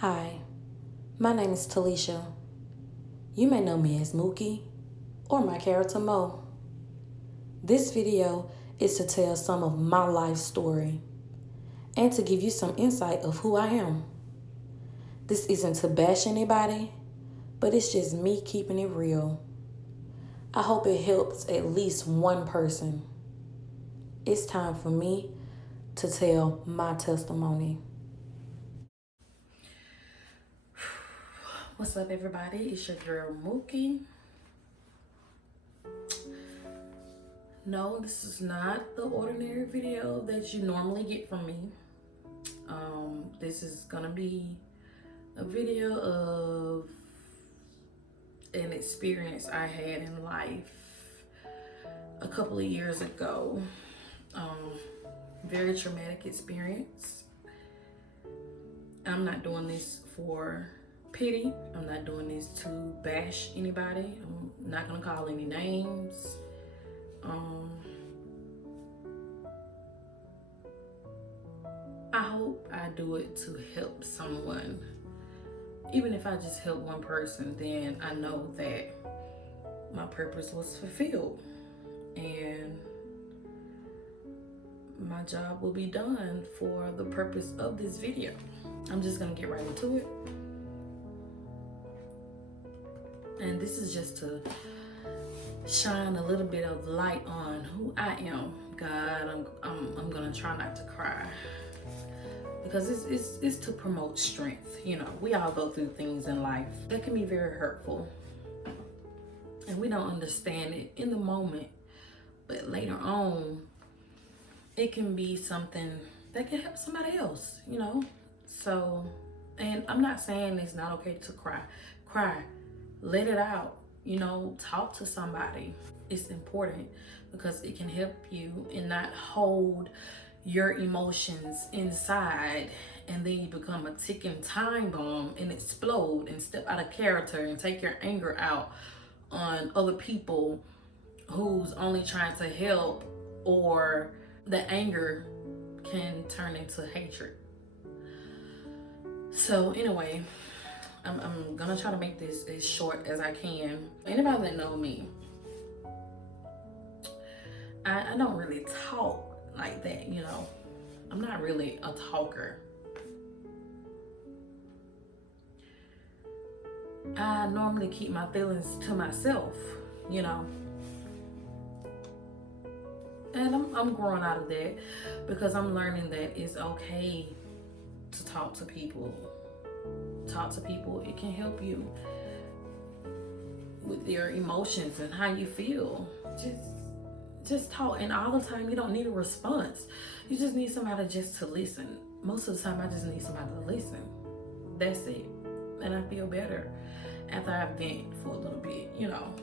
Hi, my name is Talisha. You may know me as Mookie or my character Mo. This video is to tell some of my life story and to give you some insight of who I am. This isn't to bash anybody, but it's just me keeping it real. I hope it helps at least one person. It's time for me to tell my testimony. What's up, everybody? It's your girl Mookie. No, this is not the ordinary video that you normally get from me. This is gonna be a video of an experience I had in life a couple of years ago. Very traumatic experience. I'm not doing this for pity. I'm not doing this to bash anybody. I'm not gonna call any names. I hope I do it to help someone. Even if I just help one person, then I know that my purpose was fulfilled and my job will be done for the purpose of this video. I'm just gonna get right into it. And this is just to shine a little bit of light on who I am. God, I'm gonna try not to cry because it's to promote strength. You know, we all go through things in life that can be very hurtful, and we don't understand it in the moment, but later on, it can be something that can help somebody else. You know, so, and I'm not saying it's not okay to cry, let it out. You know, talk to somebody. It's important because it can help you and not hold your emotions inside, and then you become a ticking time bomb and explode and step out of character and take your anger out on other people who's only trying to help, or the anger can turn into hatred. So anyway, I'm gonna try to make this as short as I can. Anybody that know me, I don't really talk like that, you know. I'm not really a talker. I normally keep my feelings to myself, you know. And I'm growing out of that because I'm learning that it's okay to talk to people. Talk to people. It can help you with your emotions and how you feel. Just talk. And all the time, you don't need a response. You just need somebody just to listen. Most of the time, I just need somebody to listen. That's it. And I feel better after I vent for a little bit, you know.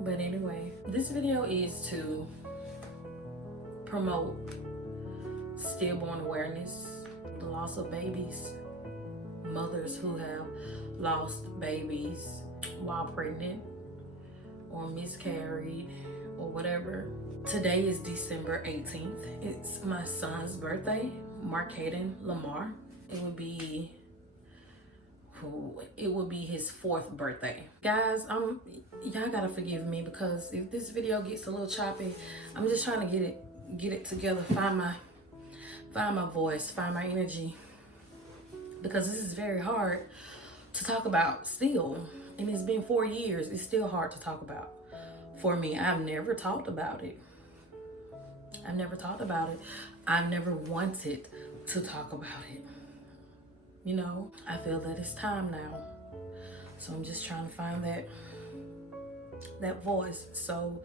But anyway, this video is to promote stillborn awareness, the loss of babies, mothers who have lost babies while pregnant or miscarried or whatever. Today is December 18th. It's my son's birthday, Mark Hayden Lamar. It would be his 4th birthday. Guys, y'all gotta forgive me because if this video gets a little choppy, I'm just trying to get it together, find my voice, find my energy, because this is very hard to talk about still. And it's been 4 years. It's still hard to talk about for me. I've never talked about it. I've never wanted to talk about it. You know, I feel that it's time now. So I'm just trying to find that voice. So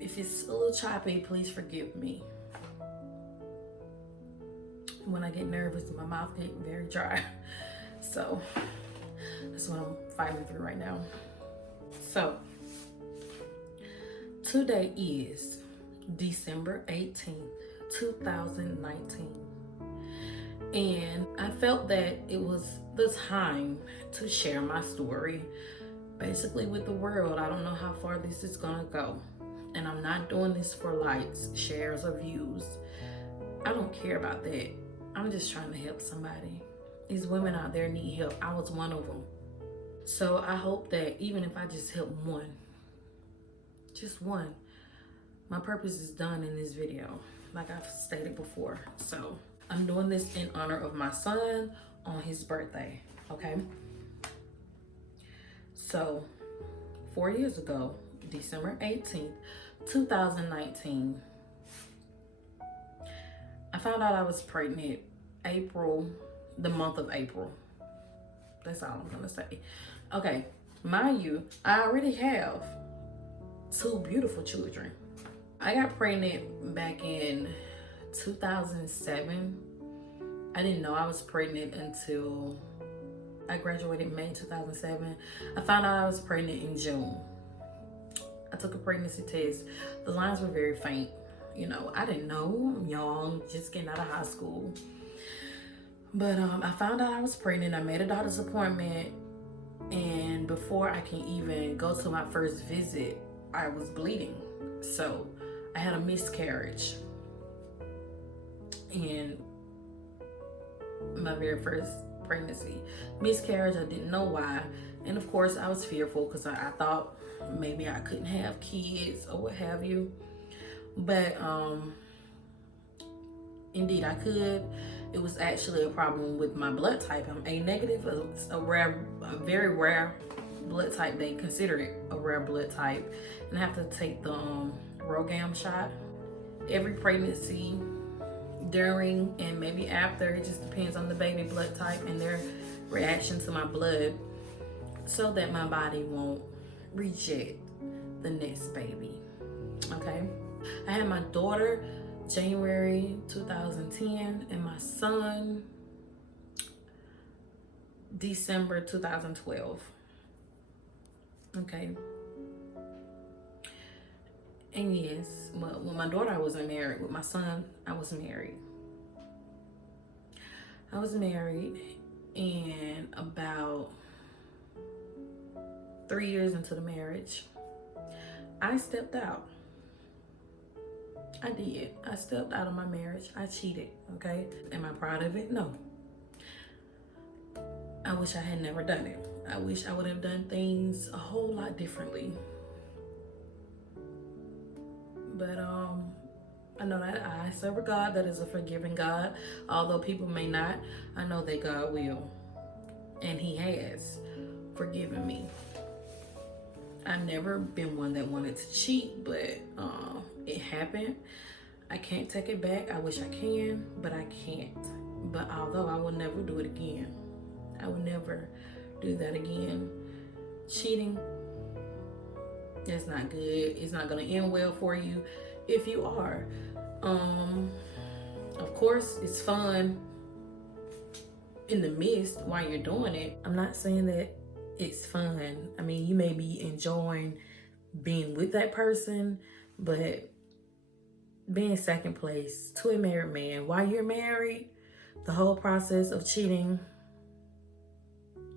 if it's a little choppy, please forgive me. When I get nervous, my mouth gets very dry. So that's what I'm fighting through right now. So today is December 18th, 2019. And I felt that it was the time to share my story basically with the world. I don't know how far this is gonna go. And I'm not doing this for likes, shares, or views. I don't care about that. I'm just trying to help somebody. These women out there need help. I was one of them. So I hope that even if I just help one, just one, my purpose is done in this video, like I've stated before. So I'm doing this in honor of my son on his birthday, okay? So 4 years ago, December 18th, 2019, I found out I was pregnant the month of April. That's all I'm gonna say. Okay, mind you, I already have 2 beautiful children. I got pregnant back in 2007. I didn't know I was pregnant until I graduated May 2007. I found out I was pregnant in June. I took a pregnancy test. The lines were very faint. You know, I didn't know. I'm young, just getting out of high school. But I found out I was pregnant. I made a doctor's appointment. And before I can even go to my first visit, I was bleeding. So I had a miscarriage in my very first pregnancy. Miscarriage, I didn't know why. And of course I was fearful because I thought maybe I couldn't have kids or what have you. But indeed I could. It was actually a problem with my blood type. I'm A negative, a very rare blood type. They consider it a rare blood type. And I have to take the Rogam shot every pregnancy, during, and maybe after. It just depends on the baby blood type and their reaction to my blood, so that my body won't reject the next baby. Okay, I had my daughter January 2010 and my son December 2012. Okay. And yes, with my daughter, I wasn't married. With my son, I was married. I was married, and about 3 years into the marriage, I stepped out. I did. I stepped out of my marriage. I cheated, okay? Am I proud of it? No. I wish I had never done it. I wish I would have done things a whole lot differently. But I know that I serve a God that is a forgiving God. Although people may not, I know that God will. And he has forgiven me. I've never been one that wanted to cheat, but it happened. I can't take it back. I wish I can, but I can't. But although I will never do it again. I will never do that again. Cheating, it's not good. It's not gonna end well for you if you are. Of course, it's fun in the midst while you're doing it. I'm not saying that it's fun. I mean, you may be enjoying being with that person, but being second place to a married man while you're married, the whole process of cheating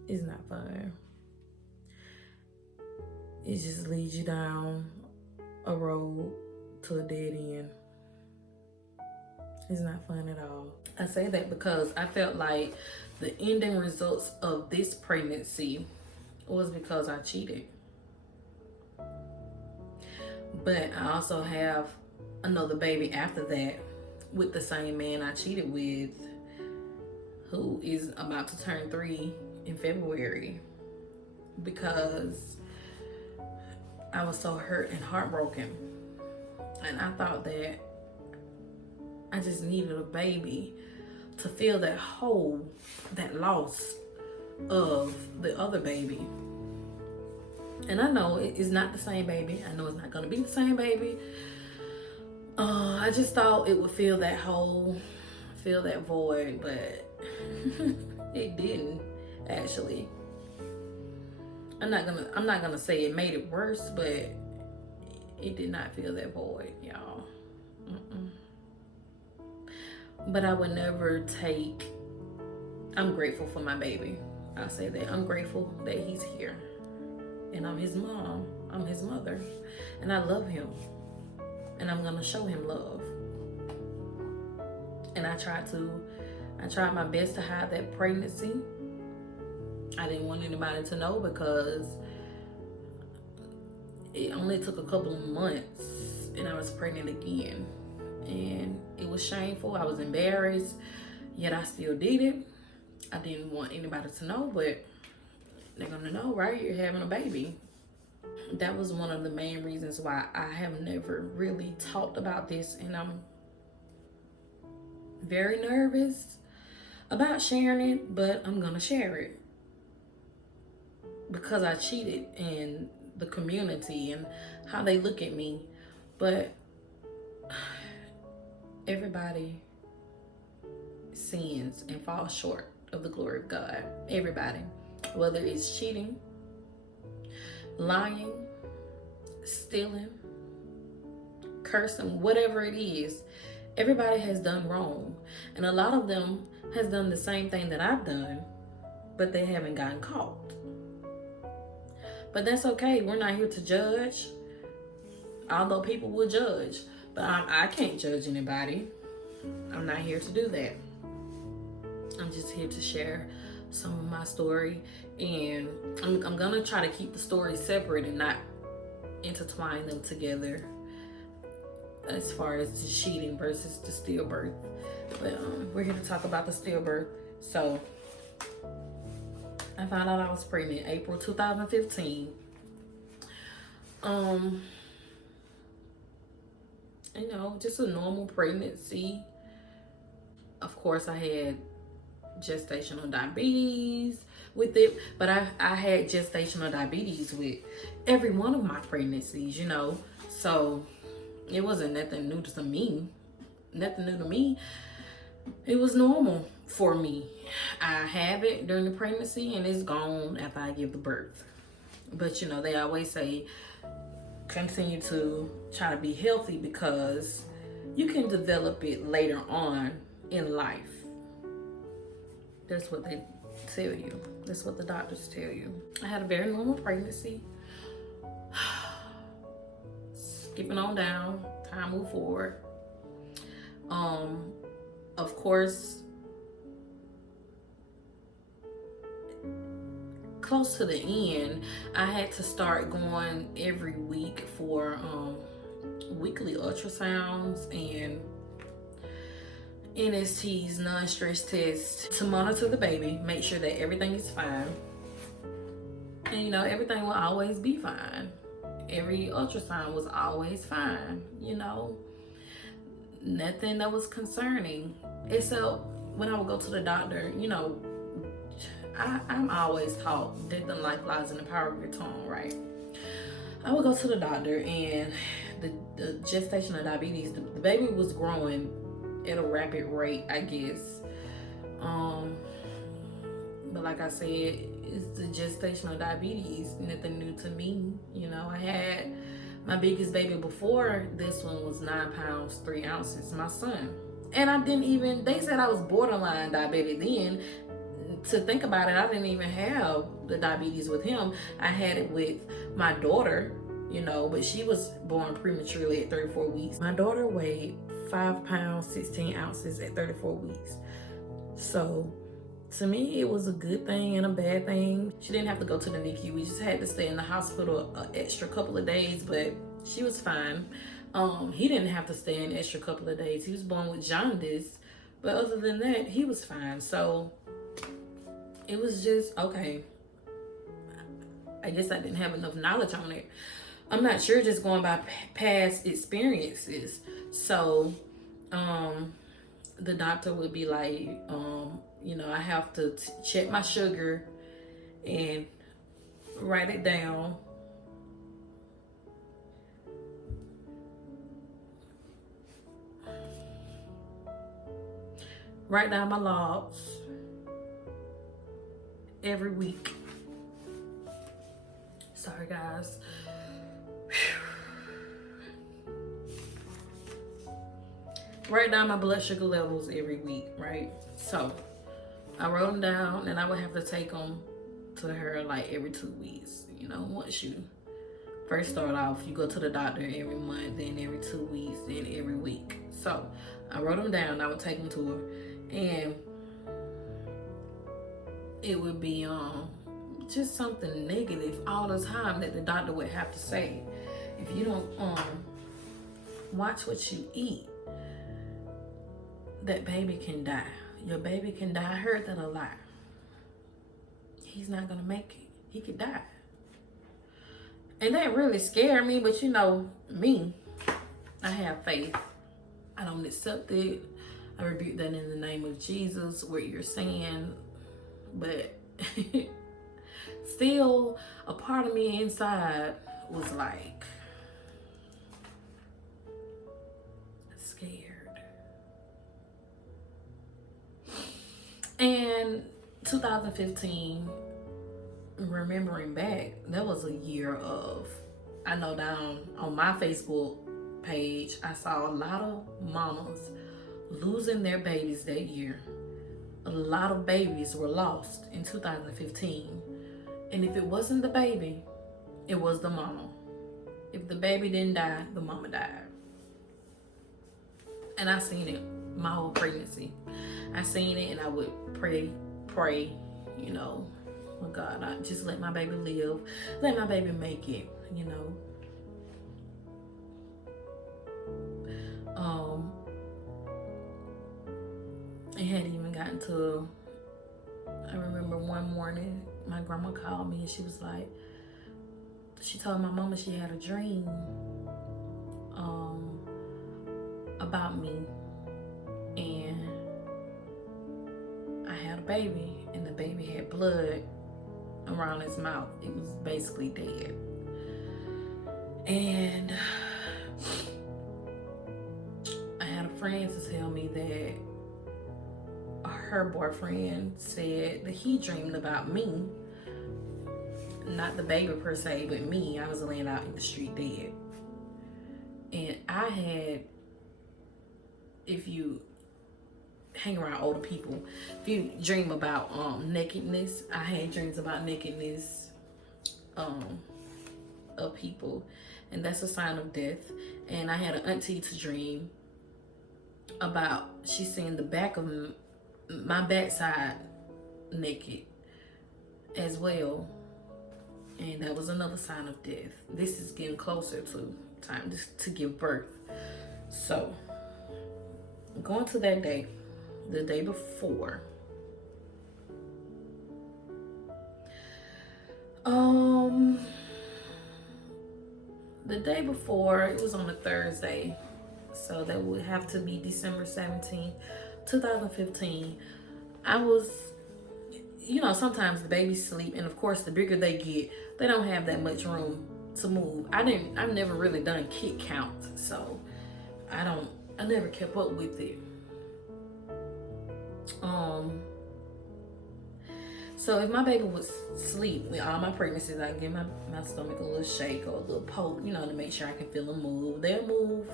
is not fun. It just leads you down a road to a dead end. It's not fun at all. I say that because I felt like the ending results of this pregnancy was because I cheated. But I also have another baby after that with the same man I cheated with, who is about to turn 3 in February, because I was so hurt and heartbroken. And I thought that I just needed a baby to fill that hole, that loss of the other baby. And I know it's not the same baby. I know it's not gonna be the same baby. I just thought it would fill that hole, fill that void, but it didn't actually. I'm not gonna say it made it worse, but it did not fill that void, y'all. But I would never take. I'm grateful for my baby. I'll say that. I'm grateful that he's here, and I'm his mom. I'm his mother, and I love him, and I'm gonna show him love. And I I tried my best to hide that pregnancy. I didn't want anybody to know because it only took a couple of months and I was pregnant again. And it was shameful. I was embarrassed, yet I still did it. I didn't want anybody to know, but they're gonna know, right? You're having a baby. That was one of the main reasons why I have never really talked about this, and I'm very nervous about sharing it, but I'm gonna share it because I cheated and the community and how they look at me. But everybody sins and falls short of the glory of God. Everybody, whether it's cheating, lying, stealing, cursing, whatever it is, everybody has done wrong. And a lot of them has done the same thing that I've done, but they haven't gotten caught. But that's okay. We're not here to judge, although people will judge. But I can't judge anybody. I'm not here to do that. I'm just here to share some of my story. And I'm going to try to keep the stories separate and not intertwine them together as far as the cheating versus the stillbirth. But we're here to talk about the stillbirth. So I found out I was pregnant April 2015. You know, just a normal pregnancy. Of course, I had gestational diabetes with it, but I had gestational diabetes with every one of my pregnancies, you know. So it wasn't nothing new to me. Nothing new to me. It was normal for me. I have it during the pregnancy and it's gone after I give the birth. But you know, they always say continue to try to be healthy because you can develop it later on in life. That's what they tell you. That's what the doctors tell you. I had a very normal pregnancy. Skipping on down, time move forward. Of course, close to the end, I had to start going every week for weekly ultrasounds and NSTs, non-stress tests, to monitor the baby, make sure that everything is fine. And you know, everything will always be fine. Every ultrasound was always fine, you know. Nothing that was concerning, except when I would go to the doctor, you know, I'm always taught death and life lies in the power of your tongue, right? I would go to the doctor and the gestational diabetes, the baby was growing at a rapid rate, I guess. But like I said, it's the gestational diabetes, nothing new to me. You know, I had my biggest baby before this one was 9 pounds, 3 ounces, my son. And I didn't even, they said I was borderline diabetic then. To think about it, I didn't even have the diabetes with him. I had it with my daughter, you know, but she was born prematurely at 34 weeks. My daughter weighed 5 pounds, 16 ounces at 34 weeks. So to me, it was a good thing and a bad thing. She didn't have to go to the NICU. We just had to stay in the hospital an extra couple of days, but she was fine. He didn't have to stay an extra couple of days. He was born with jaundice, but other than that, he was fine. So it was just, okay. I guess I didn't have enough knowledge on it. I'm not sure, just going by past experiences. So the doctor would be like, you know, I have to check my sugar and write it down. Write down my logs every week. Sorry, guys. Write down my blood sugar levels every week, right? So I wrote them down, and I would have to take them to her like every 2 weeks. You know, once you first start off, you go to the doctor every month, then every 2 weeks, then every week. So I wrote them down. I would take them to her, and it would be just something negative all the time that the doctor would have to say. If you don't watch what you eat, that baby can die. Your baby can die. I heard that a lot. He's not gonna make it. He could die. And that really scared me, but you know me, I have faith. I don't accept it. I rebuke that in the name of Jesus, what you're saying. But still, a part of me inside was like scared. And 2015, remembering back, that was a year of, I know down on my Facebook page, I saw a lot of mamas losing their babies that year. A lot of babies were lost in 2015. And if it wasn't the baby, it was the mama. If the baby didn't die, the mama died. And I seen it my whole pregnancy. I seen it, and I would pray, you know, oh God, I just let my baby live. Let my baby make it, you know. It had even gotten to, I remember one morning, my grandma called me and she was like, she told my mama she had a dream about me, and I had a baby, and the baby had blood around his mouth. It was basically dead. And I had a friend to tell me that her boyfriend said that he dreamed about me, not the baby per se, but me. I was laying out in the street dead. And I had, if you hang around older people, if you dream about nakedness, I had dreams about nakedness of people, and that's a sign of death. And I had an auntie to dream about, she seen the back of my backside naked as well, and that was another sign of death. This is getting closer to time to give birth. So going to that day, the day before, it was on a Thursday, so that would have to be December 17th, 2015. I was, you know, sometimes the babies sleep, and of course the bigger they get, they don't have that much room to move. I've never really done kid counts, so I never kept up with it. So if my baby would sleep with all my pregnancies, I give my stomach a little shake or a little poke, you know, to make sure I can feel them move. They'll move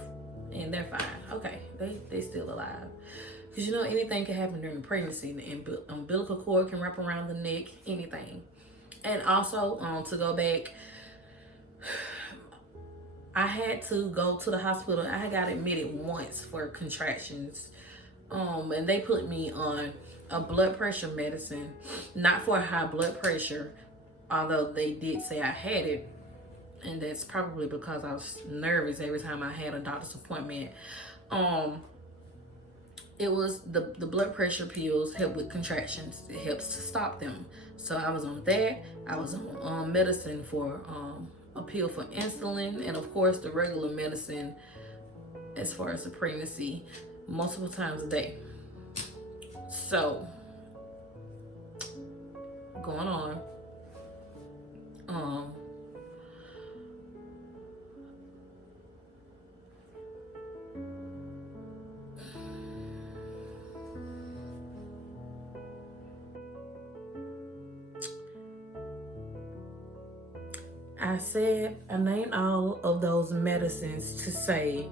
and they're fine. Okay, they still alive. Because you know, anything can happen during pregnancy. The umbilical cord can wrap around the neck, anything. And also, to go back, I had to go to the hospital. I got admitted once for contractions. And they put me on a blood pressure medicine, not for high blood pressure, although they did say I had it. And that's probably because I was nervous every time I had a doctor's appointment. It was the blood pressure pills help with contractions. It helps to stop them. So I was on that. I was on medicine for a pill for insulin, and of course the regular medicine as far as the pregnancy, multiple times a day. So going on, I named all of those medicines to say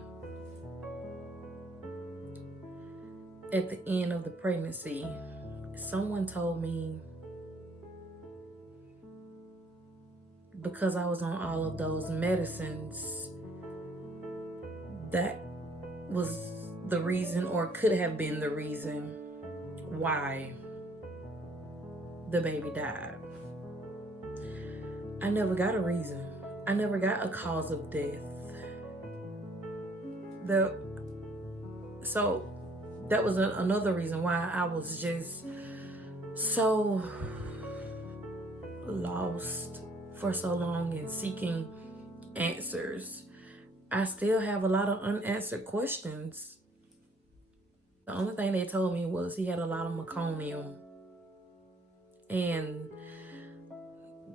at the end of the pregnancy, someone told me, because I was on all of those medicines, that was the reason, or could have been the reason, why the baby died. I never got a reason. I never got a cause of death. So that was another reason why I was just so lost for so long and seeking answers. I still have a lot of unanswered questions. The only thing they told me was he had a lot of meconium, and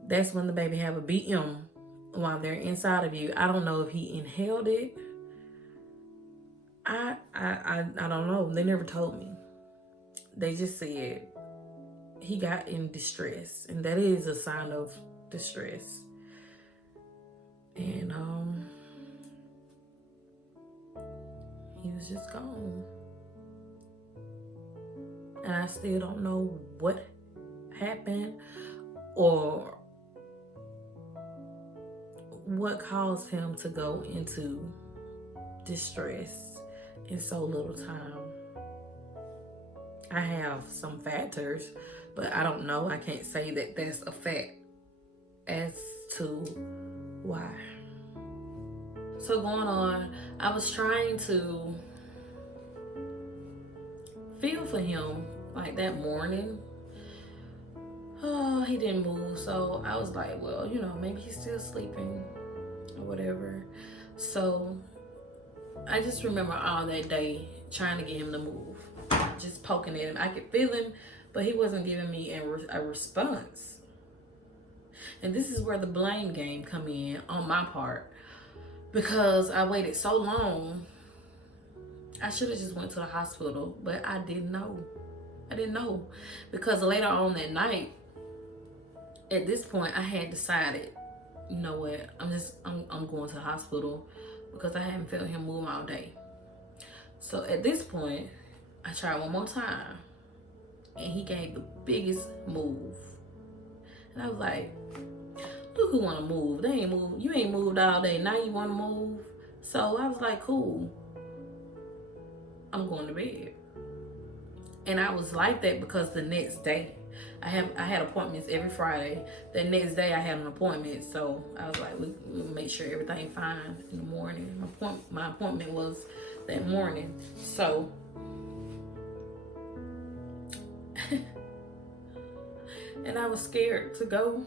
that's when the baby have a BM while they're inside of you. I don't know if he inhaled it. I don't know. They never told me. They just said he got in distress, and that is a sign of distress. And he was just gone. And I still don't know what happened or what caused him to go into distress in so little time. I have some factors, but I don't know. I can't say that that's a fact as to why. So going on, I was trying to feel for him like that morning. Oh, he didn't move. So I was like, well, you know, maybe he's still sleeping or whatever. So I just remember all that day trying to get him to move, just poking at him. I could feel him, but he wasn't giving me a response. And this is where the blame game come in on my part, because I waited so long. I should have just went to the hospital, but I didn't know. I didn't know, because later on that night, at this point, I had decided, you know what, I'm going to the hospital because I haven't felt him move all day. So at this point, I tried one more time, and he gave the biggest move. And I was like, look who wanna move. They ain't moved. You ain't moved all day. Now you wanna move. So I was like, cool. I'm going to bed. And I was like that because the next day, I had appointments every Friday. The next day I had an appointment, so I was like, we'll make sure everything fine in the morning. My appointment was that morning, so and I was scared to go.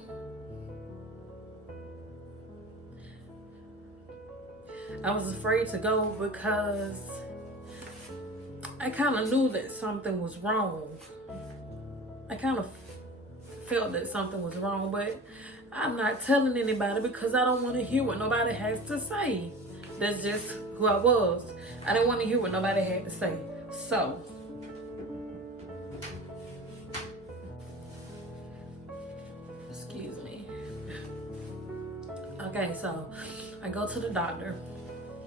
I was afraid to go because I kind of knew that something was wrong. I kind of felt that something was wrong, but I'm not telling anybody because I don't want to hear what nobody has to say. That's just who I was. I didn't want to hear what nobody had to say. So, excuse me. Okay, so I go to the doctor,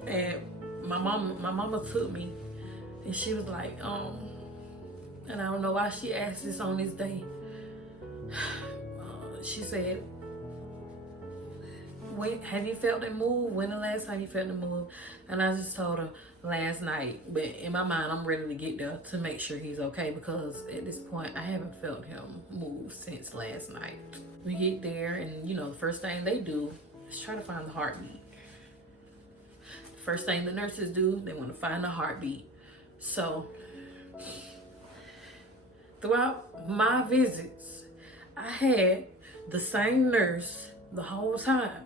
and my mama took me, and she was like, and I don't know why she asked this on this day. She said, "When have you felt it move? When the last time you felt it move?" And I just told her last night. But in my mind, I'm ready to get there to make sure he's okay, because at this point, I haven't felt him move since last night. We get there, and you know, the first thing they do is try to find the heartbeat. The first thing the nurses do, they want to find the heartbeat. So throughout my visits, I had the same nurse the whole time.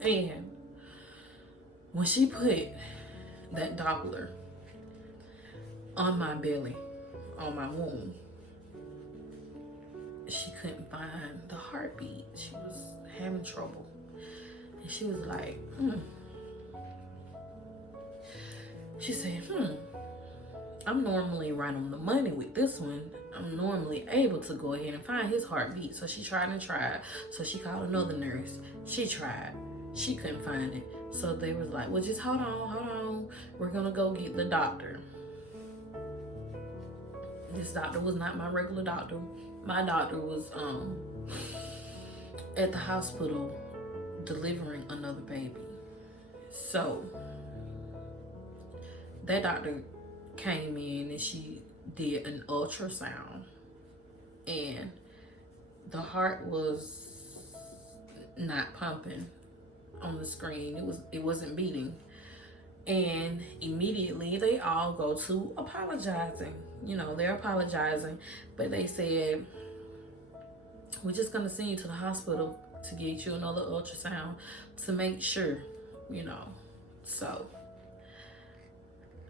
And when she put that Doppler on my belly, on my womb, she couldn't find the heartbeat. She was having trouble. And she was like, She said, I'm normally right on the money with this one. I'm normally able to go ahead and find his heartbeat. So she tried and tried. So she called another nurse. She tried. She couldn't find it. So they was like, well, just hold on. We're gonna go get the doctor. This doctor was not my regular doctor. My doctor was at the hospital delivering another baby. So that doctor came in and she did an ultrasound. and the heart was not pumping on the screen. It wasn't beating. And immediately they all go to apologizing. You know, they're apologizing, but they said, we're just gonna send you to the hospital to get you another ultrasound to make sure, you know. So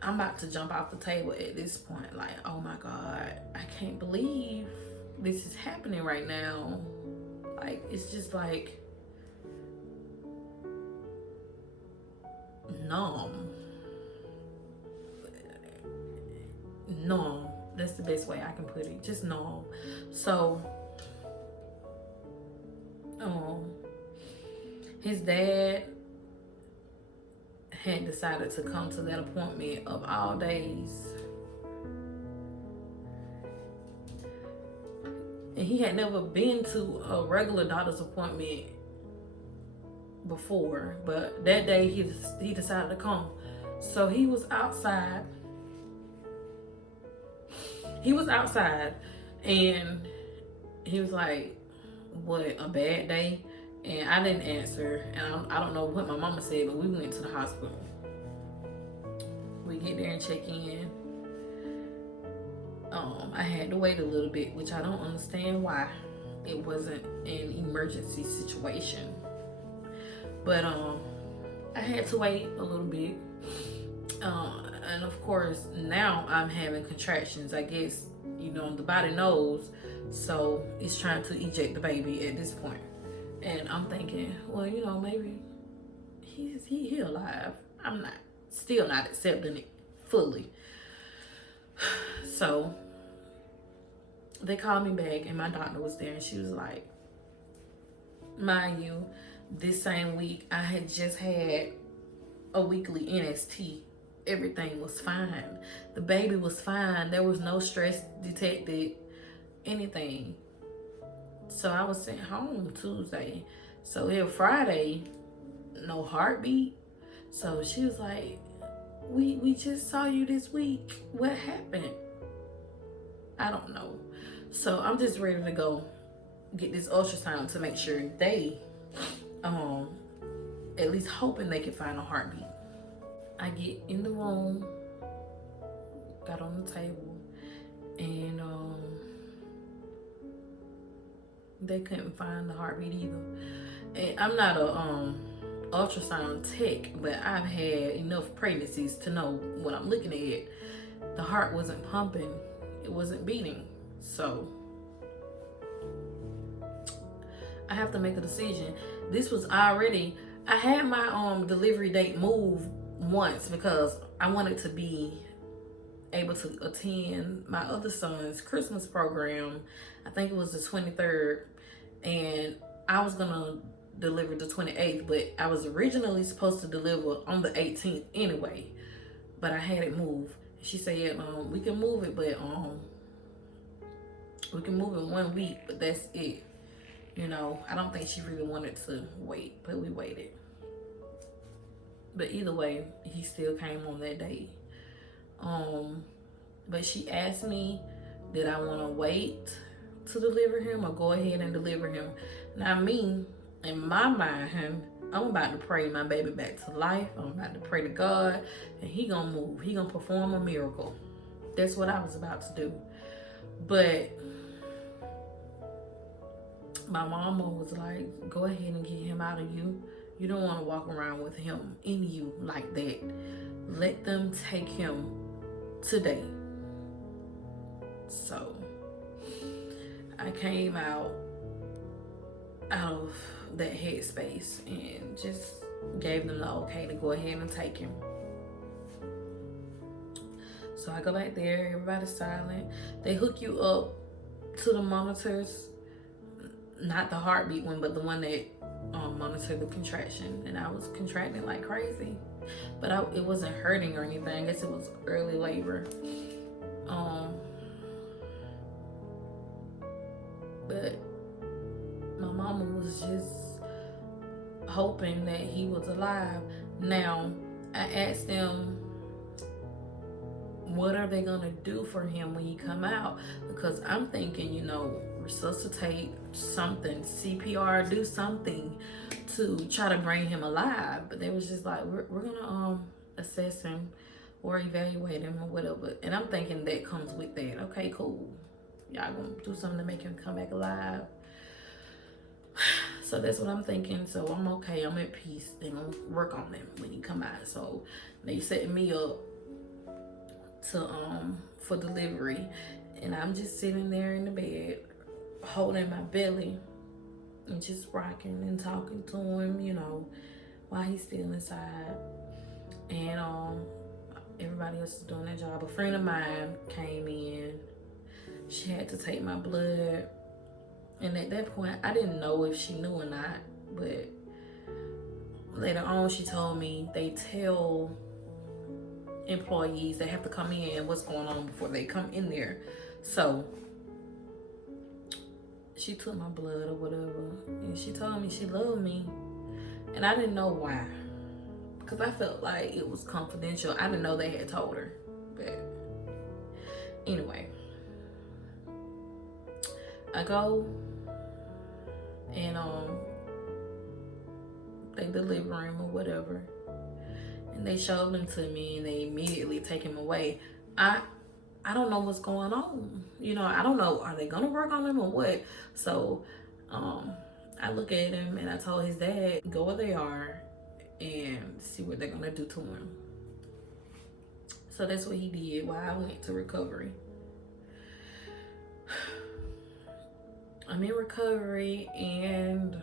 I'm about to jump off the table at this point. Like, oh my God, I can't believe this is happening right now. Like, it's just like numb. That's the best way I can put it. Just numb. So his dad had decided to come to that appointment of all days. And he had never been to a regular doctor's appointment before, but that day he decided to come. So he was outside. And he was like, what, a bad day? And I didn't answer, and I don't know what my mama said, but we went to the hospital. We get there and check in. I had to wait a little bit, which I don't understand why. It wasn't an emergency situation, but I had to wait a little bit. And of course, now I'm having contractions. I guess, you know, the body knows, so it's trying to eject the baby at this point. And I'm thinking, well, you know, maybe he alive. I'm still not accepting it fully. So they called me back, and my doctor was there, and she was like, mind you, this same week I had just had a weekly NST. Everything was fine. The baby was fine. There was no stress detected, anything. So I was sent home Tuesday. So here Friday, no heartbeat. So she was like, we just saw you this week. What happened? I don't know. So I'm just ready to go get this ultrasound to make sure they, at least hoping they can find a heartbeat. I get in the room, got on the table, and they couldn't find the heartbeat either. And I'm not a ultrasound tech, but I've had enough pregnancies to know what I'm looking at. The heart wasn't pumping, it wasn't beating. So I have to make a decision. This was already, I had my delivery date moved once because I wanted to be able to attend my other son's Christmas program. I think it was the 23rd, and I was gonna deliver the 28th, but I was originally supposed to deliver on the 18th anyway, but I had it moved. She said, we can move it, but we can move it 1 week, but that's it. You know, I don't think she really wanted to wait, but we waited. But either way, he still came on that day. But she asked me, did I want to wait to deliver him or go ahead and deliver him? Now me, in my mind, I'm about to pray my baby back to life. I'm about to pray to God, and he gonna move. He gonna perform a miracle. That's what I was about to do. But my mama was like, go ahead and get him out of you. You don't want to walk around with him in you like that. Let them take him today. So I came out of that headspace and just gave them the okay to go ahead and take him. So I go back there, everybody's silent. They hook you up to the monitors, not the heartbeat one, but the one that monitor the contraction. And I was contracting like crazy, but it wasn't hurting or anything. I guess it was early labor. But my mama was just hoping that he was alive. Now I asked them what are they gonna do for him when he come out? Because I'm thinking, you know, resuscitate something, CPR, do something to try to bring him alive. But they was just like, we're gonna assess him or evaluate him or whatever. And I'm thinking that comes with that. Okay, cool. Y'all gonna do something to make him come back alive. So that's what I'm thinking. So I'm okay. I'm at peace. They're gonna work on him when he come out. So they set me up to for delivery, and I'm just sitting there in the bed holding my belly and just rocking and talking to him, you know, while he's still inside. And everybody else is doing their job. A friend of mine came in. She had to take my blood, and at that point I didn't know if she knew or not, but later on she told me they tell employees they have to come in what's going on before they come in there. So she took my blood or whatever, and she told me she loved me, and I didn't know why, because I felt like it was confidential. I didn't know they had told her. But anyway, I go and they deliver him or whatever, and they showed him to me, and they immediately take him away. I don't know what's going on. You know, I don't know, are they gonna work on him or what? So I look at him and I told his dad, go where they are and see what they're gonna do to him. So that's what he did while I went to recovery. I'm in recovery, and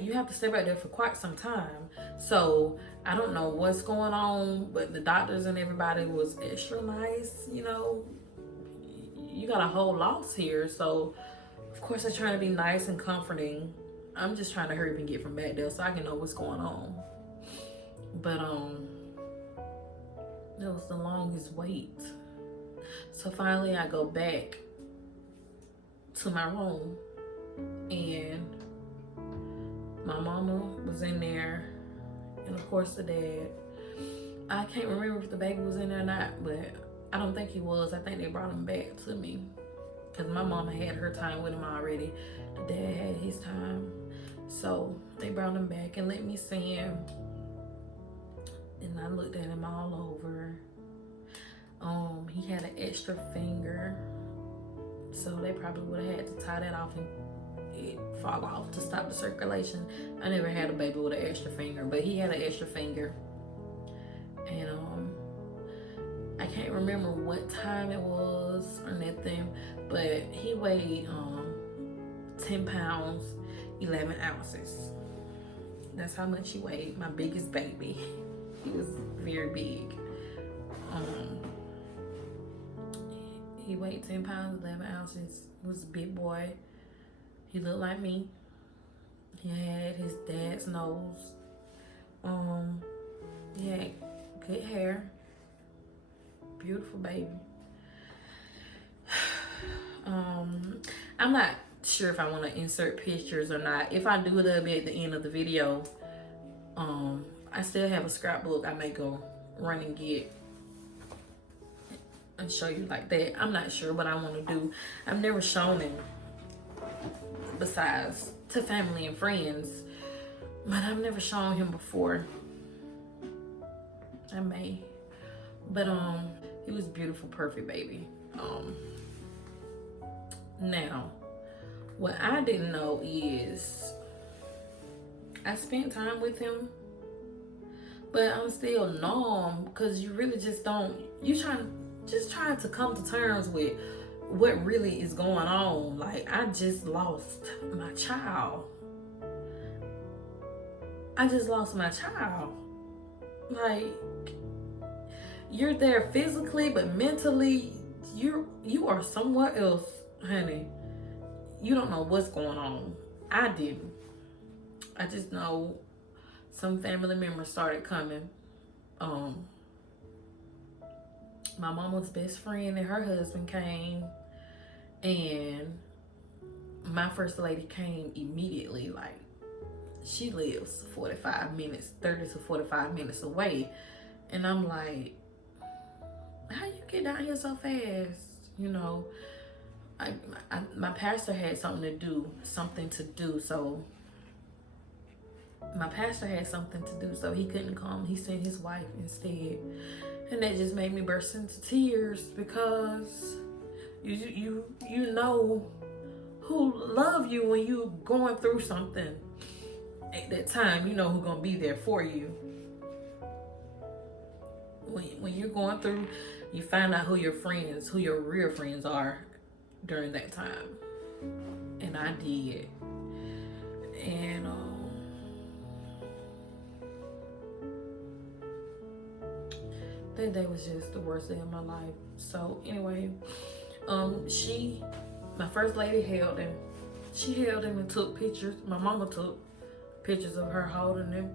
you have to stay back there for quite some time. So I don't know what's going on, but the doctors and everybody was extra nice. You know, you got a whole loss here. So of course they're trying to be nice and comforting. I'm just trying to hurry up and get from back there so I can know what's going on. But that was the longest wait. So finally I go back to my room, and my mama was in there, and of course the dad. I can't remember if the baby was in there or not, but I don't think he was. I think they brought him back to me, because my mama had her time with him already. The dad had his time. So they brought him back and let me see him. And I looked at him all over. He had an extra finger, so they probably would have had to tie that off and it fall off to stop the circulation. I never had a baby with an extra finger, but he had an extra finger. And I can't remember what time it was or nothing, but he weighed 10 pounds, 11 ounces. That's how much he weighed, my biggest baby. He was very big. He weighed 10 pounds, 11 ounces. He was a big boy. He looked like me. He had his dad's nose. He had good hair. Beautiful baby. I'm not sure if I want to insert pictures or not. If I do, it'll be at the end of the video. I still have a scrapbook I may go run and get and show you like that. I'm not sure what I want to do. I've never shown him besides to family and friends, but I've never shown him before. I may, but he was beautiful, perfect baby. Now what I didn't know is I spent time with him, but I'm still numb, because you really just don't, just trying to come to terms with what really is going on. Like, I just lost my child. Like, you're there physically, but mentally you are somewhere else, honey. You don't know what's going on. I didn't. I just know some family members started coming. My mama's best friend and her husband came, and my first lady came immediately. Like, she lives 45 minutes, 30 to 45 minutes away. And I'm like, how you get down here so fast? You know, my pastor had something to do. So my pastor had something to do, so he couldn't come. He sent his wife instead. And that just made me burst into tears, because you know who love you when you going through something. At that time, you know who gonna be there for you. When you're going through, you find out who your real friends are during that time. And I did. And that day was just the worst day of my life. So anyway, my first lady held him. She held him and took pictures. My mama took pictures of her holding him.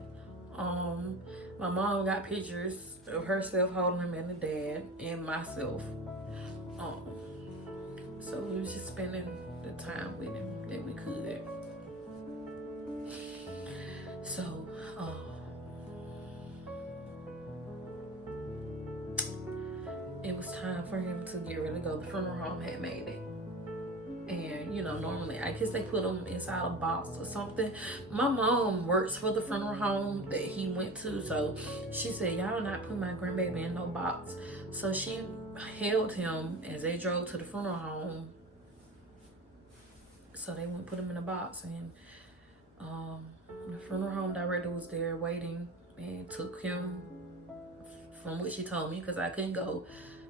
My mom got pictures of herself holding him and the dad and myself. So we was just spending the time with him that we could. So it was time for him to get ready to go. The funeral home had made it. And, you know, normally, I guess they put him inside a box or something. My mom works for the funeral home that he went to. So she said, y'all not put my grandbaby in no box. So she held him as they drove to the funeral home. So they went put him in a box. And the funeral home director was there waiting and took him, from what she told me, because I couldn't go,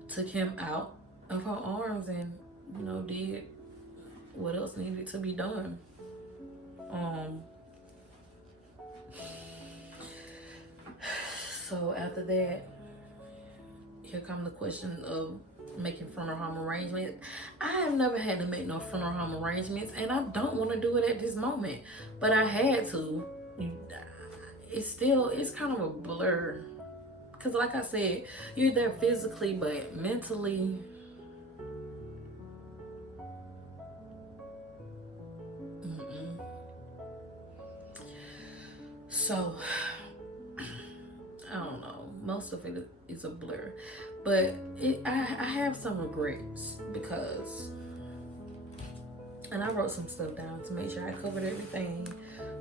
took him out of her arms and, you know, did what else needed to be done. So after that, here come the question of making funeral home arrangements. I have never had to make no funeral home arrangements, and I don't want to do it at this moment, but I had to. It's kind of a blur, because like I said, you're there physically, but mentally, so I don't know. Most of it is a blur, but I have some regrets, because, and I wrote some stuff down to make sure I covered everything.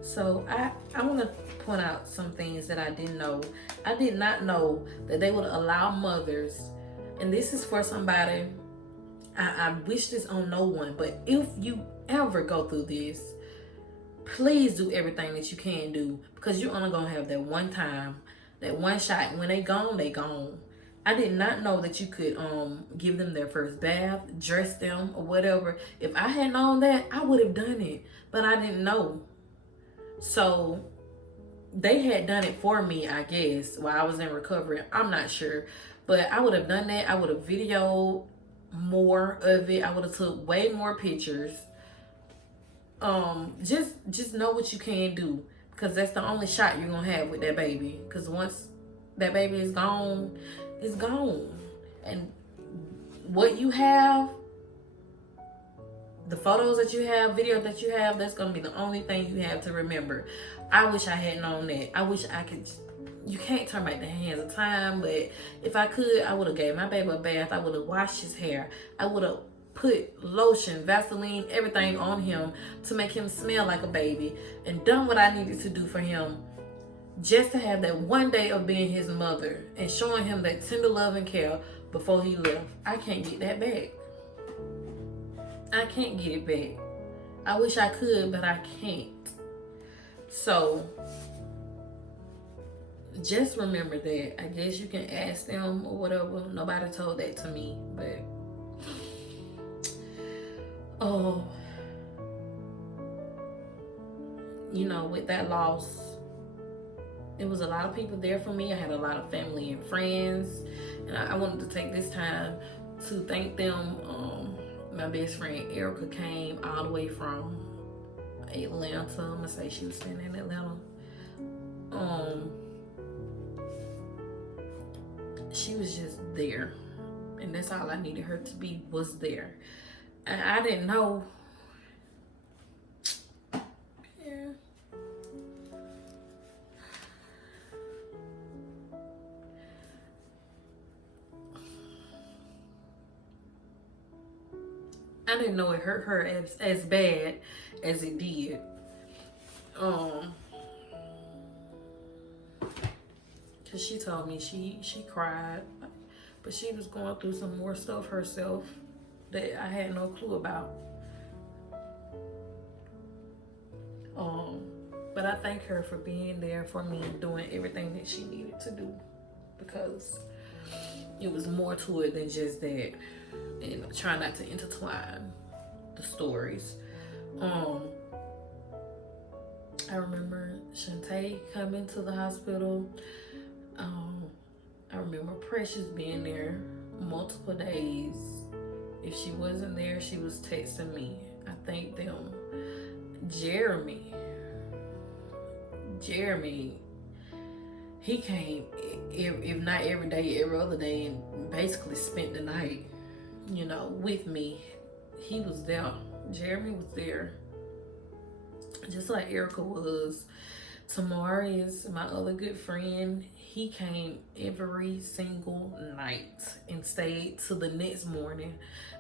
So I want to point out some things that I didn't know. I did not know that they would allow mothers, and this is for somebody, I wish this on no one, but if you ever go through this, please do everything that you can do, because you're only gonna have that one time, that one shot. When they gone, they gone. I did not know that you could give them their first bath, dress them, or whatever. If I had known that, I would have done it, but I didn't know. So they had done it for me, I guess, while I was in recovery. I'm not sure, but I would have done that. I would have videoed more of it. I would have took way more pictures. Just know what you can do, because that's the only shot you're gonna have with that baby. Because once that baby is gone, it's gone. And what you have, the photos that you have, video that you have, that's gonna be the only thing you have to remember. I wish I had known that. I wish I could. You can't turn back the hands of time, but if I could, I would have gave my baby a bath. I would have washed his hair. I would have put lotion, Vaseline, everything on him to make him smell like a baby, and done what I needed to do for him, just to have that one day of being his mother and showing him that tender love and care before he left. I can't get that back. I can't get it back. I wish I could, but I can't. So just remember that. I guess you can ask them or whatever. Nobody told that to me, but you know, with that loss, it was a lot of people there for me. I had a lot of family and friends, and I wanted to take this time to thank them. My best friend Erica came all the way from Atlanta. I'm gonna say she was staying in Atlanta. She was just there, and that's all I needed her to be, was there. And I didn't know. Yeah. I didn't know it hurt her as bad as it did. Cause she told me she cried, but she was going through some more stuff herself that I had no clue about. But I thank her for being there for me and doing everything that she needed to do, because it was more to it than just that. And try not to intertwine the stories. I remember Shantae coming to the hospital. I remember Precious being there multiple days. If she wasn't there, she was texting me. I thank them. Jeremy, he came, if not every day, every other day, and basically spent the night, you know, with me. He was there. Jeremy was there. Just like Erica was. Tamari is my other good friend. He came every single night and stayed till the next morning.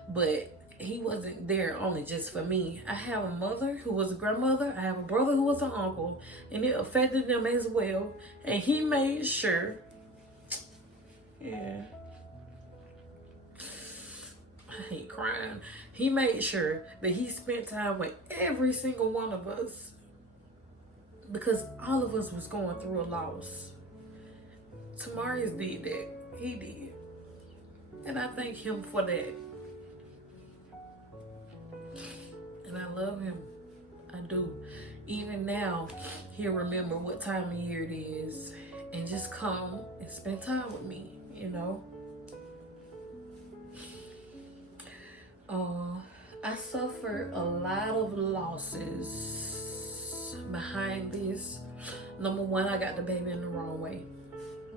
But he wasn't there only just for me. I have a mother who was a grandmother. I have a brother who was an uncle. And it affected them as well. And he made sure. Yeah. I hate crying. He made sure that he spent time with every single one of us, because all of us was going through a loss. Tamarius did that. He did. And I thank him for that. And I love him. I do. Even now, he'll remember what time of year it is and just come and spend time with me, you know. I suffered a lot of losses behind this. Number one, I got the baby in the wrong way.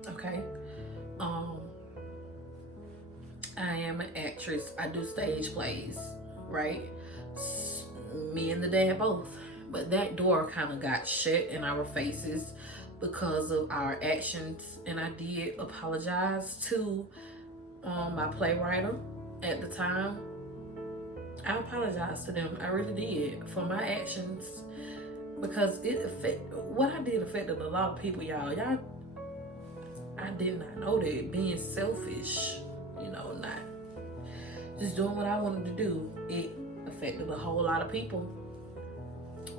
Okay. I am an actress. I do stage plays, right? Me and the dad both. But that door kind of got shut in our faces because of our actions. And I did apologize to my playwright at the time. I apologize to them. I really did for my actions, because what I did affected a lot of people, y'all. I did not know that being selfish, you know, not just doing what I wanted to do, it affected a whole lot of people.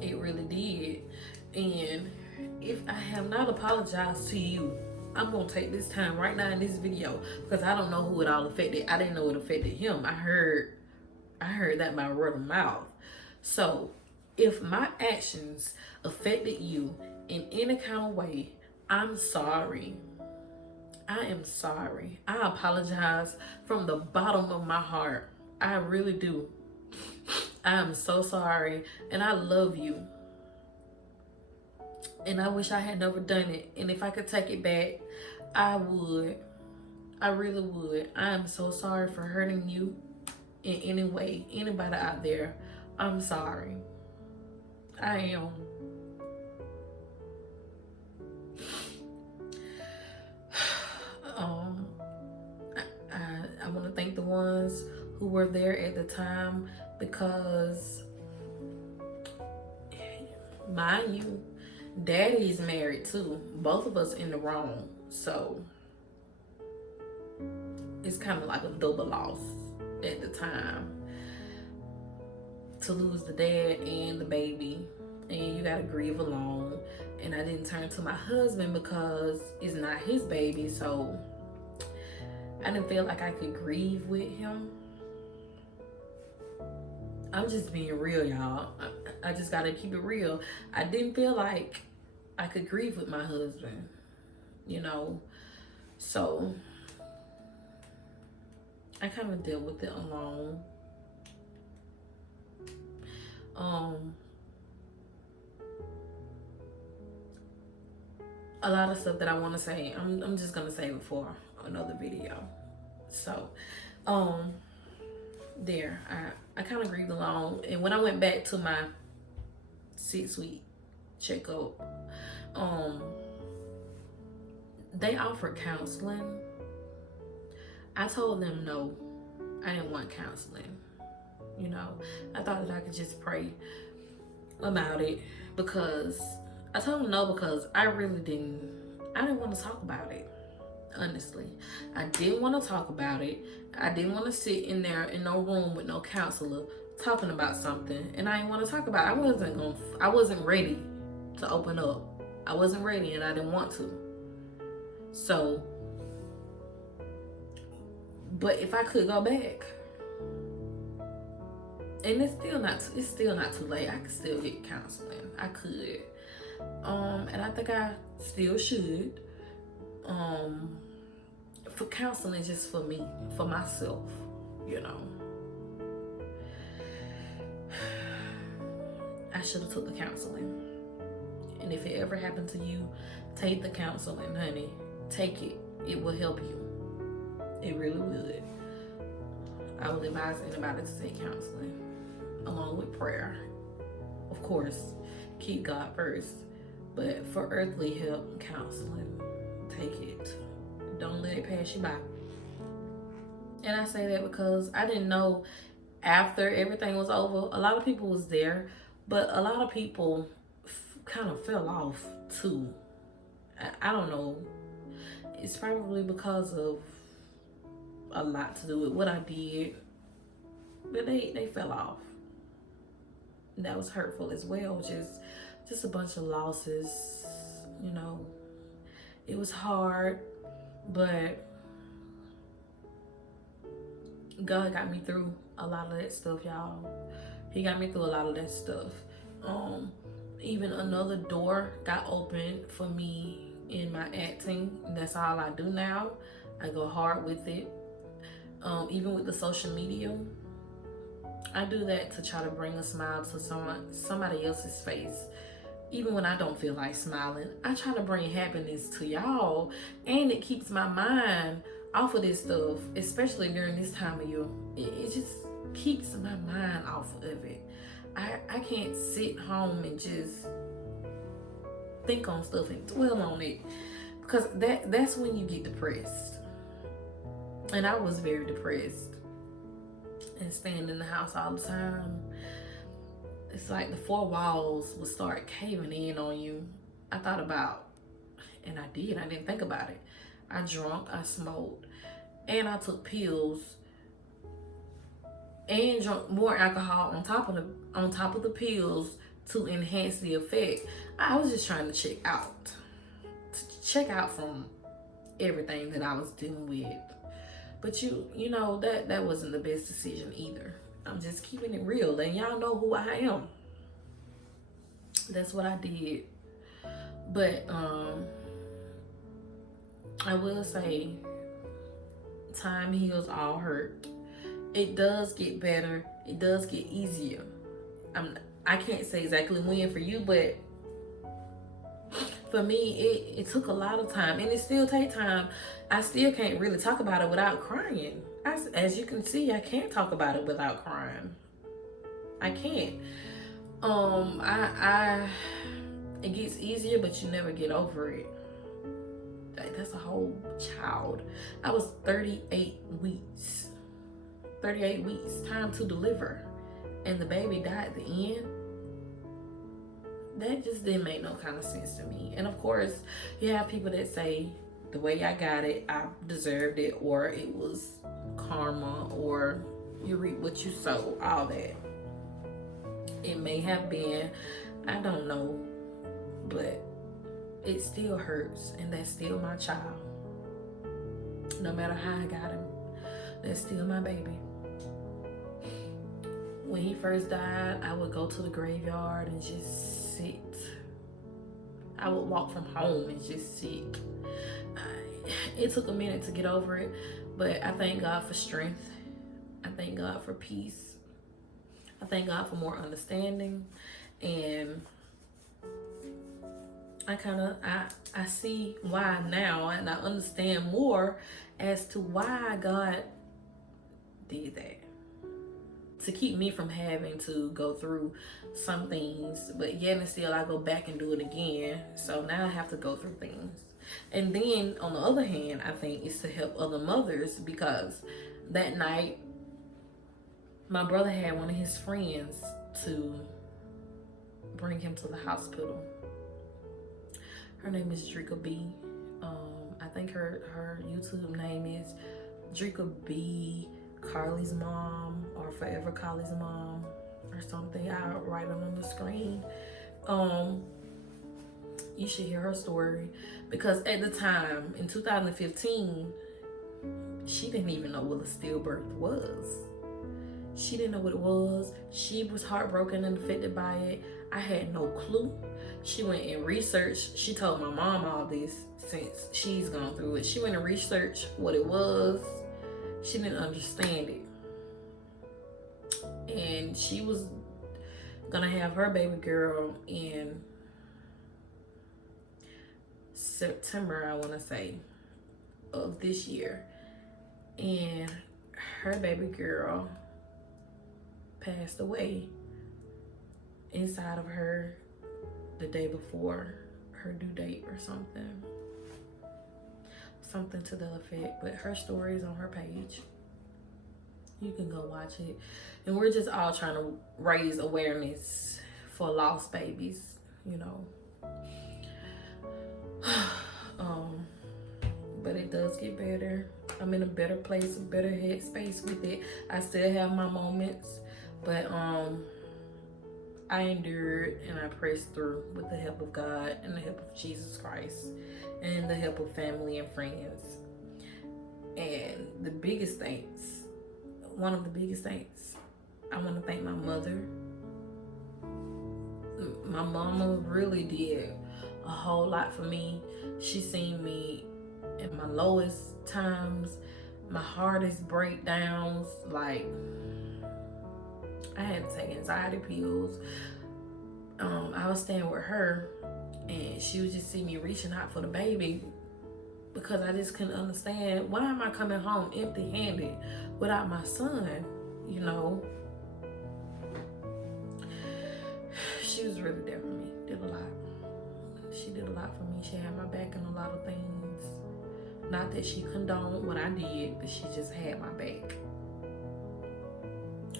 It really did. And if I have not apologized to you, I'm gonna take this time right now in this video, because I don't know who it all affected. I didn't know it affected him. I heard that by word of mouth. So if my actions affected you in any kind of way, I'm sorry. I am sorry. I apologize from the bottom of my heart. I really do. I am so sorry, and I love you. And I wish I had never done it. And if I could take it back, I would. I really would. I am so sorry for hurting you in any way. Anybody out there, I'm sorry. I am. I want to thank the ones who were there at the time, because mind you, Daddy is married too. Both of us in the wrong. So it's kind of like a double loss at the time, to lose the dad and the baby, and you gotta grieve alone. And I didn't turn to my husband because it's not his baby, so I didn't feel like I could grieve with him. I'm just being real, y'all. I just gotta keep it real. I didn't feel like I could grieve with my husband, you know. So I kind of dealt with it alone. A lot of stuff that I want to say, I'm just gonna save it for another video. So there, I kind of grieved alone. And when I went back to my 6-week checkup, they offered counseling. I told them no, I didn't want counseling. You know, I thought that I could just pray about it, because I told him no, because I didn't want to talk about it. Honestly, I didn't want to talk about it. I didn't want to sit in there in no room with no counselor talking about something, and I didn't want to talk about it. I wasn't ready to open up. I wasn't ready, and I didn't want to. So, but if I could go back, and it's still not too late. I could still get counseling. I could, and I think I still should. For counseling, just for me, for myself, you know. I should have took the counseling. And if it ever happened to you, take the counseling, honey. Take it. It will help you. It really would. I would advise anybody to take counseling, along with prayer. Of course, keep God first. But for earthly help and counseling, take it. Don't let it pass you by. And I say that because I didn't know after everything was over. A lot of people was there, but a lot of people kind of fell off too. I don't know. It's probably because of a lot to do with what I did, but they fell off. That was hurtful as well. Just a bunch of losses, you know. It was hard, but God got me through a lot of that stuff, y'all. He got me through a lot of that stuff. Even another door got opened for me in my acting. That's all I do now. I go hard with it. Even with the social media, I do that to try to bring a smile to somebody else's face. Even when I don't feel like smiling, I try to bring happiness to y'all, and it keeps my mind off of this stuff, especially during this time of year. It just keeps my mind off of it. I can't sit home and just think on stuff and dwell on it, because that's when you get depressed. And I was very depressed, and staying in the house all the time, it's like the four walls would start caving in on you. I thought about, and I didn't think about it. I drank, I smoked, and I took pills, and drank more alcohol on top of the pills to enhance the effect. I was just trying to check out from everything that I was dealing with. But you know that wasn't the best decision either. I'm just keeping it real, and y'all know who I am. That's what I did. But I will say, time heals all hurt. It does get better. It does get easier. I can't say exactly when for you, but for me, it took a lot of time, and it still takes time. I still can't really talk about it without crying. As you can see, I can't talk about it without crying. I can't. It gets easier, but you never get over it. That's a whole child. I was 38 weeks. 38 weeks, time to deliver, and the baby died at the end. That just didn't make no kind of sense to me. And of course, you have people that say the way I got it, I deserved it, or it was karma, or you reap what you sow, all that. It may have been, I don't know, but it still hurts, and that's still my child. No matter how I got him, that's still my baby. When he first died, I would go to the graveyard and just sit. I would walk from home and just sit. It took a minute to get over it, but I thank God for strength. I thank God for peace. I thank God for more understanding, and I see why now, and I understand more as to why God did that. To keep me from having to go through some things, but yet and still I go back and do it again. So now I have to go through things. And then on the other hand, I think it's to help other mothers, because that night my brother had one of his friends to bring him to the hospital. Her name is Drika B. I think her YouTube name is Drika B, Carly's mom, or Forever Carly's mom, or something. I'll write it on the screen. You should hear her story, because at the time in 2015, she didn't even know what a stillbirth was. She didn't know what it was. She was heartbroken and affected by it. I had no clue. She went and researched. She told my mom all this since she's gone through it. She went and researched what it was. She didn't understand it. And she was gonna have her baby girl in September, I wanna say, of this year. And her baby girl passed away inside of her the day before her due date or something to the effect. But her story is on her page. You can go watch it. And we're just all trying to raise awareness for lost babies, you know. But it does get better. I'm in a better place, a better headspace with it. I still have my moments, but I endured and I pressed through with the help of God and the help of Jesus Christ and the help of family and friends. And the biggest thanks, one of the biggest thanks, I want to thank my mother. My mama really did a whole lot for me. She seen me in my lowest times, my hardest breakdowns. Like, I had to take anxiety pills. I was staying with her, and she would just see me reaching out for the baby, because I just couldn't understand, why am I coming home empty-handed without my son, you know? She was really there for me, did a lot. She did a lot for me. She had my back in a lot of things. Not that she condoned what I did, but she just had my back.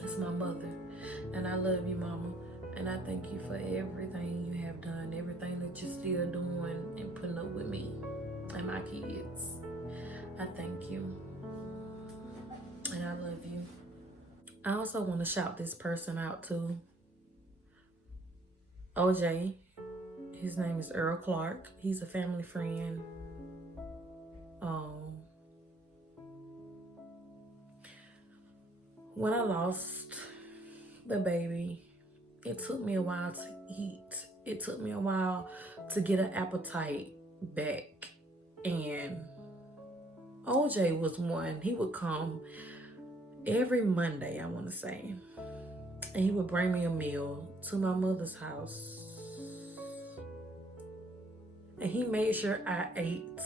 It's my mother. And I love you, Mama. And I thank you for everything you have done, everything that you're still doing and putting up with me and my kids. I thank you. And I love you. I also want to shout this person out too. OJ. His name is Earl Clark. He's a family friend. When I lost the baby, it took me a while to eat. It took me a while to get an appetite back. And OJ was one. He would come every Monday, I want to say. And he would bring me a meal to my mother's house. And he made sure I ate,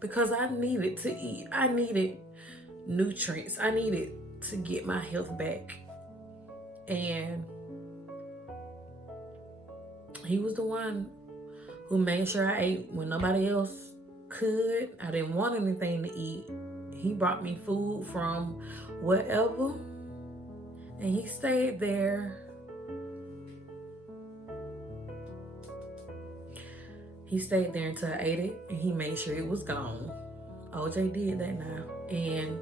because I needed to eat. I needed nutrients. I needed to get my health back. And he was the one who made sure I ate when nobody else could. I didn't want anything to eat. He brought me food from wherever, and he stayed there. He stayed there until I ate it, and he made sure it was gone. OJ did that now. And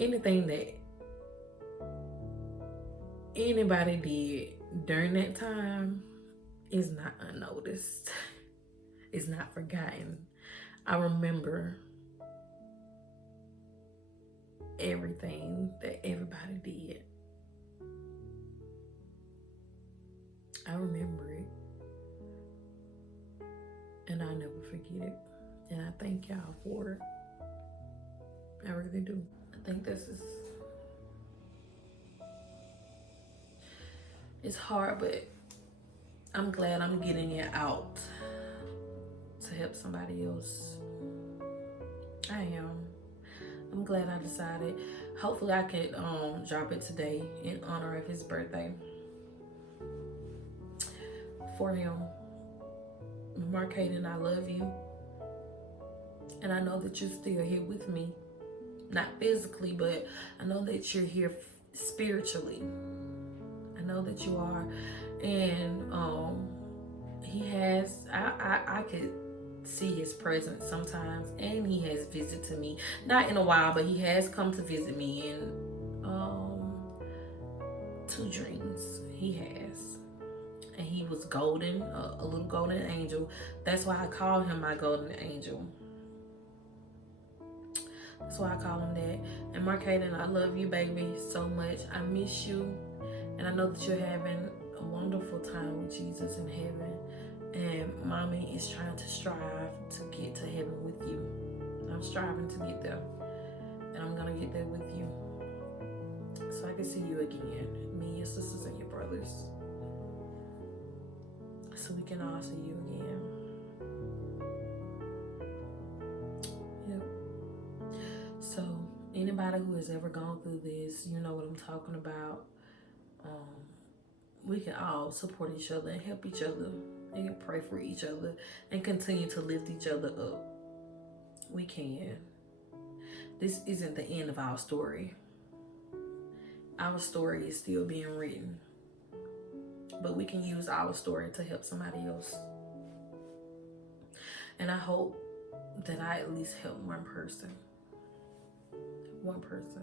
anything that anybody did during that time is not unnoticed. It's not forgotten. I remember everything that everybody did. I remember it. And I'll never forget it. And I thank y'all for it. I really do. I think this is, it's hard, but I'm glad I'm getting it out to help somebody else. I am. I'm glad I decided. Hopefully I could drop it today in honor of his birthday. For him. Mark Hayden, I love you. And I know that you're still here with me. Not physically, but I know that you're here spiritually. I know that you are. And he has, I could see his presence sometimes, and he has visited me, not in a while, but he has come to visit me in 2 dreams. He has. And he was golden, a little golden angel. That's why I call him my golden angel. That's why I call him that. And Markaden, I love you, baby, so much. I miss you. And I know that you're having a wonderful time with Jesus in heaven. And mommy is trying to strive to get to heaven with you. I'm striving to get there. And I'm going to get there with you. So I can see you again. Me, your sisters, and your brothers. So we can all see you again. Yep. So anybody who has ever gone through this, you know what I'm talking about. We can all support each other and help each other and pray for each other and continue to lift each other up. We can. This isn't the end of our story. Our story is still being written. But we can use our story to help somebody else. And I hope that I at least help one person. One person.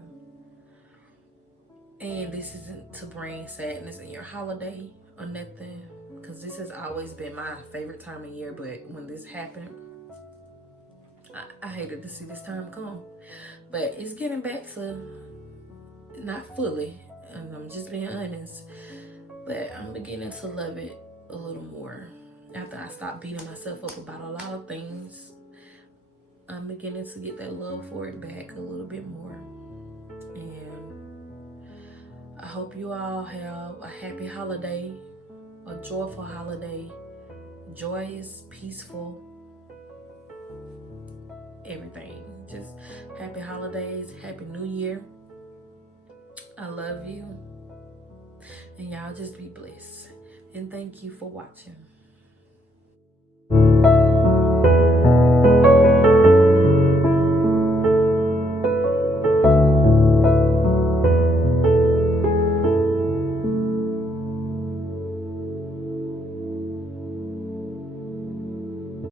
And this isn't to bring sadness in your holiday or nothing, because this has always been my favorite time of year. But when this happened, I hated to see this time come. But it's getting back to, not fully, and I'm just being honest, but I'm beginning to love it a little more. After I stopped beating myself up about a lot of things, I'm beginning to get that love for it back a little bit more. I hope you all have a happy holiday, a joyful holiday, joyous, peaceful, everything. Just happy holidays, happy new year. I love you. And y'all just be blessed. And thank you for watching.